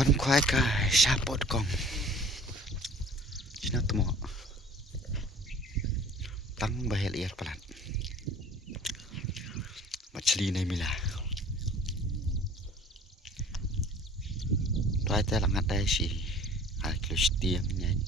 Con khoai cải sa bột con China temo Tang bahel iar pelat Machli này mila Toai ta langat dai si Al kilo stiam nyan